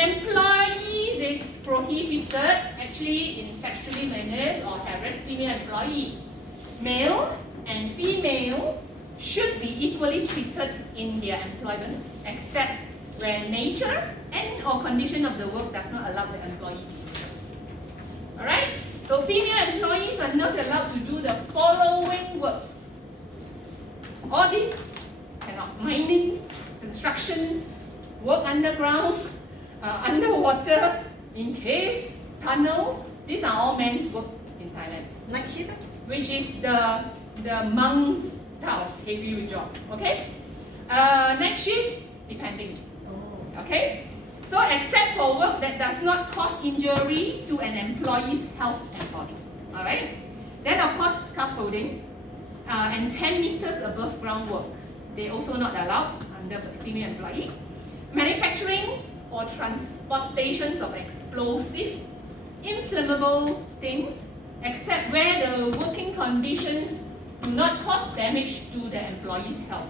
employee is prohibited actually in sexually managed or harassed female employee. Male and female should be equally treated in their employment except when nature and or condition of the work does not allow the employee. Alright? So female employees are not allowed to do the following works. All these cannot: mining, construction, work underground, underwater, in cave, tunnels. These are all men's work in Thailand. Night shift. Which is the monks type of heavy job. Okay? Night shift, depending. Oh. Okay? So except for work that does not cause injury to an employee's health and body. Alright? Then of course scaffolding and 10 meters above ground work. They also not allowed under female employee. Manufacturing or transportations of explosive, inflammable things, except where the working conditions do not cause damage to the employee's health.